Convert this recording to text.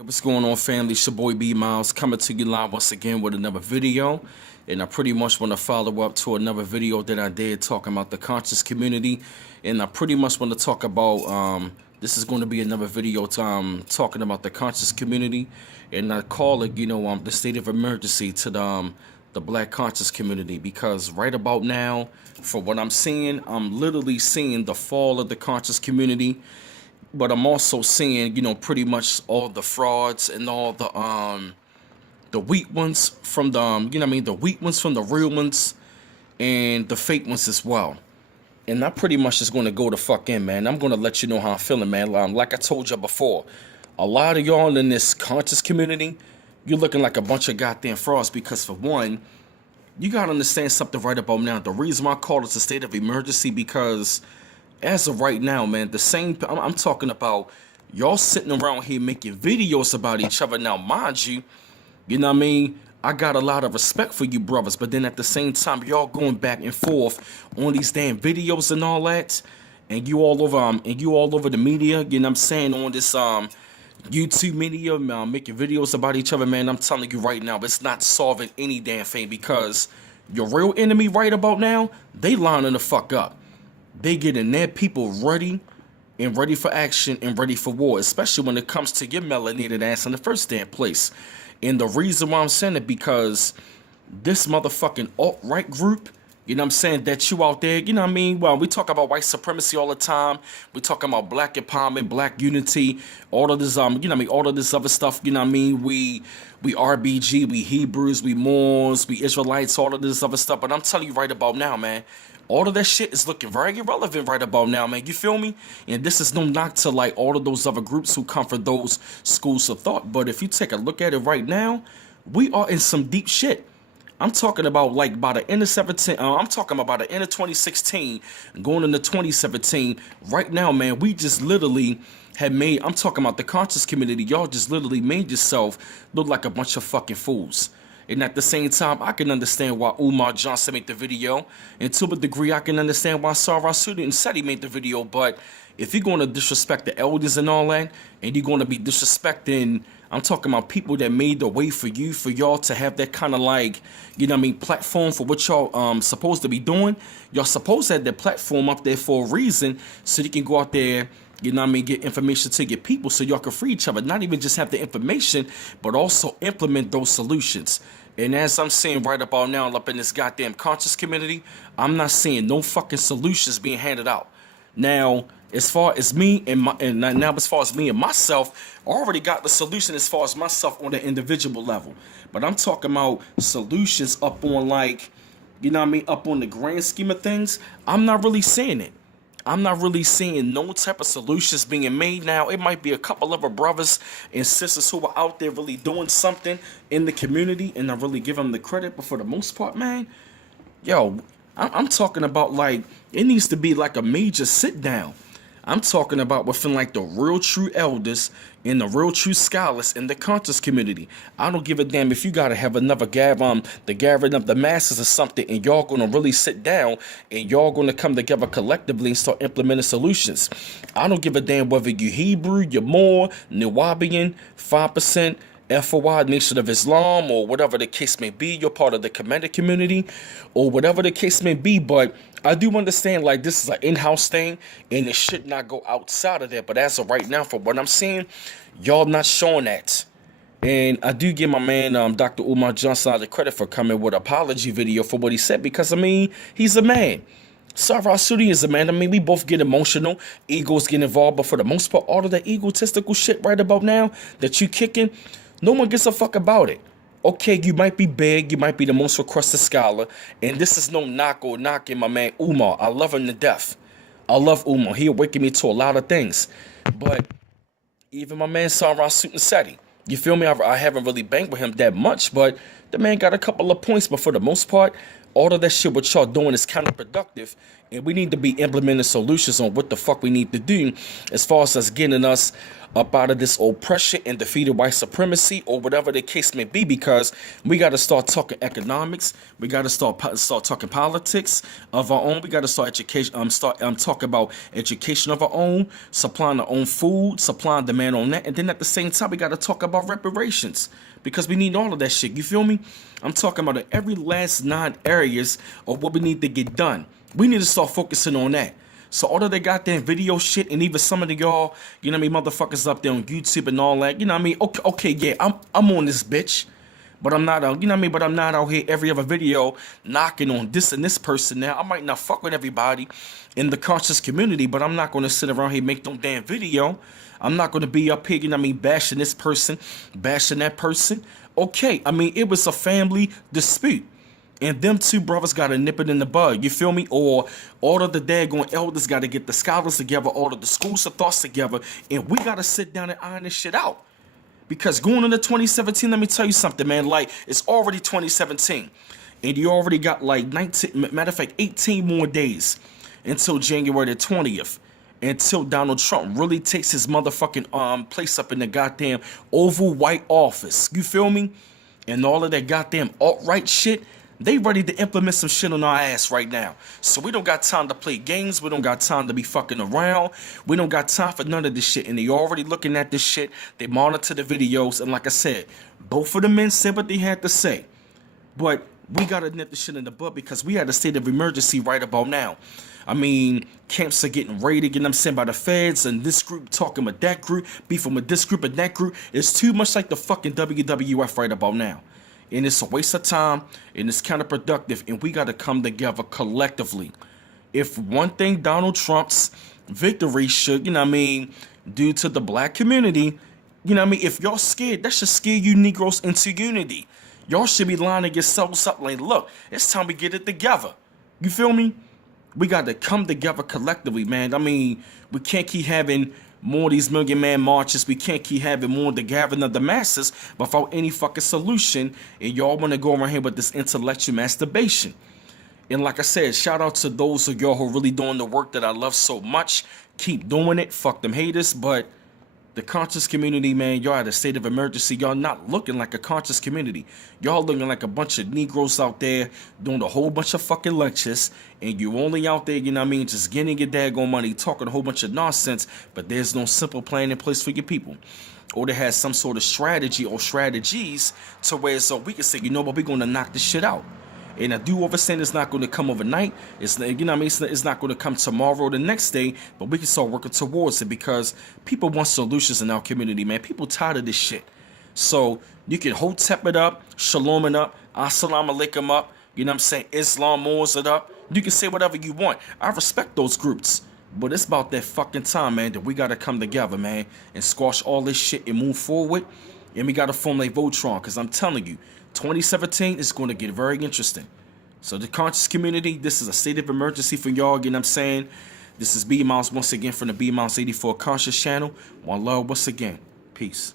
Hey, what's going on, family? It's your boy B Miles coming to you live once again with another video. And I pretty much want to follow up to another video that I did talking about the conscious community. And I pretty much want to talk about, this is going to be another video talking about the conscious community. And I call it, the state of emergency to the black conscious community. Because right about now, for what I'm seeing, I'm literally seeing the fall of the conscious community. But I'm also seeing, pretty much all the frauds and all the weak ones from the weak ones from the real ones and the fake ones as well. And I pretty much just gonna go the fuck in, man. I'm gonna let you know how I'm feeling, man. Like I told you before, a lot of y'all in this conscious community, you're looking like a bunch of goddamn frauds because for one, you gotta understand something right about now. The reason why I call it a state of emergency because as of right now, man, I'm talking about y'all sitting around here making videos about each other. Now, mind you, you know what I mean? I got a lot of respect for you brothers, but then at the same time, y'all going back and forth on these damn videos and all that, and you all over the media, you know what I'm saying, on this YouTube media, making videos about each other, man. I'm telling you right now, it's not solving any damn thing because your real enemy right about now, they lining the fuck up. They getting their people ready and ready for action and ready for war, especially when it comes to your melanated ass in the first damn place. And the reason why I'm saying it because this motherfucking alt-right group, you know what I'm saying, that you out there, you know what I mean? Well, we talk about white supremacy all the time. We talking about black empowerment, black unity, all of this, you know what I mean, all of this other stuff, you know what I mean? We RBG, we Hebrews, we Moors, we Israelites, all of this other stuff. But I'm telling you right about now, man, all of that shit is looking very irrelevant right about now, man. You feel me? And this is no knock to like all of those other groups who come from those schools of thought. But if you take a look at it right now, we are in some deep shit. I'm talking about like by the end of 17. I'm talking about the end of 2016, going into 2017. Right now, man, we just literally had made. I'm talking about the conscious community. Y'all just literally made yourself look like a bunch of fucking fools. And at the same time, I can understand why Umar Johnson made the video. And to a degree, I can understand why Sarah Sudi and Seti made the video. But if you're going to disrespect the elders and all that, and you're going to be disrespecting, I'm talking about people that made the way for y'all to have that kind of like, you know what I mean, platform for what y'all supposed to be doing. Y'all supposed to have that platform up there for a reason so you can go out there, you know what I mean, get information to your people so y'all can free each other. Not even just have the information, but also implement those solutions. And as I'm saying right about now up in this goddamn conscious community, I'm not seeing no fucking solutions being handed out. Now, as far as me and as far as me and myself, I already got the solution as far as myself on the individual level. But I'm talking about solutions up on like, you know what I mean, up on the grand scheme of things. I'm not really seeing it. I'm not really seeing no type of solutions being made now. It might be a couple of our brothers and sisters who are out there really doing something in the community, and I really give them the credit. But for the most part, man, yo, I'm talking about like it needs to be like a major sit down. I'm talking about within like the real true elders and the real true scholars in the conscious community. I don't give a damn if you gotta have another the gathering of the masses or something, and y'all gonna really sit down and y'all gonna come together collectively and start implementing solutions. I don't give a damn whether you Hebrew, you're Moor, Nawabian, 5%, FOI, Nation of Islam, or whatever the case may be, you're part of the Kemetic community, or whatever the case may be, but I do understand, like, this is an in-house thing, and it should not go outside of there, but as of right now, for what I'm seeing, y'all not showing that. And I do give my man, Dr. Umar Johnson, the credit for coming with an apology video for what he said, because, I mean, he's a man. Sarah Sudi is a man. I mean, we both get emotional. Egos get involved, but for the most part, all of that egotistical shit right about now that you kicking, no one gives a fuck about it. Okay, you might be big, you might be the most requested scholar, and this is no knock or knocking my man Umar. I love him to death. I love Umar. He awakened me to a lot of things. But even my man Sarah Seti, you feel me? I haven't really banged with him that much, but the man got a couple of points. But for the most part, All of that shit what y'all doing is counterproductive, and we need to be implementing solutions on what the fuck we need to do as far as us getting us up out of this oppression and defeated white supremacy or whatever the case may be, because we got to start talking economics. We got to start talking politics of our own. We got to start education. Talk about education of our own, supplying our own food, supply and demand on that, and then at the same time we got to talk about reparations, because we need all of that shit. You feel me? I'm talking about every last 9 areas of what we need to get done. We need to start focusing on that. So all of that goddamn video shit, and even some of the y'all, you know what I mean, motherfuckers up there on YouTube and all that, you know what I mean? Okay, yeah, I'm on this bitch, but I'm not, you know what I mean? But I'm not out here every other video knocking on this and this person. Now, I might not fuck with everybody in the conscious community, but I'm not going to sit around here and make no damn video. I'm not going to be up here, you know what I mean, bashing this person, bashing that person. Okay, I mean, it was a family dispute. And them two brothers got to nip it in the bud, you feel me? Or all of the daggone elders got to get the scholars together, all of the schools of thoughts together, and we got to sit down and iron this shit out. Because going into 2017, let me tell you something, man. Like, it's already 2017, and you already got like 19, matter of fact, 18 more days until January the 20th, until Donald Trump really takes his motherfucking place up in the goddamn Oval White Office. You feel me? And all of that goddamn alt-right shit. They ready to implement some shit on our ass right now. So we don't got time to play games. We don't got time to be fucking around. We don't got time for none of this shit. And they already looking at this shit. They monitor the videos. And like I said, both of the men said what they had to say. But we got to nip the shit in the butt, because we had a state of emergency right about now. I mean, camps are getting raided, you know what I'm saying, by the feds, and this group talking with that group, beefing with this group and that group. It's too much like the fucking WWF right about now. And it's a waste of time, and it's counterproductive, and we got to come together collectively. If one thing Donald Trump's victory should, you know what I mean, do to the black community, you know what I mean, if y'all scared, that should scare you Negroes into unity. Y'all should be lining yourselves up like, look, it's time we get it together. You feel me? We got to come together collectively, man. I mean, we can't keep having more of these Million Man marches. We can't keep having more of the gathering of the masses without any fucking solution. And y'all want to go around here with this intellectual masturbation. And like I said, shout out to those of y'all who are really doing the work that I love so much. Keep doing it. Fuck them haters. But the conscious community, man, y'all at a state of emergency. Y'all not looking like a conscious community. Y'all looking like a bunch of Negroes out there doing a whole bunch of fucking lectures. And you only out there, you know what I mean, just getting your daggone money, talking a whole bunch of nonsense. But there's no simple plan in place for your people. Or they has some sort of strategy or strategies to where so we can say, you know what, we're going to knock this shit out. And I do understand it's not going to come overnight. It's, you know what I mean, it's not going to come tomorrow or the next day, but we can start working towards it, because people want solutions in our community, man. People tired of this shit. So you can hotep it up, shalom it up, assalamu alaikum up, you know what I'm saying, Islam Moors it up. You can say whatever you want. I respect those groups. But it's about that fucking time, man, that we got to come together, man, and squash all this shit and move forward. And we got to formulate Voltron, because I'm telling you, 2017 is going to get very interesting. So the conscious community, this is a state of emergency for y'all, you know what I'm saying? This is B Miles once again from the B Miles 84 Conscious channel. One love once again. Peace.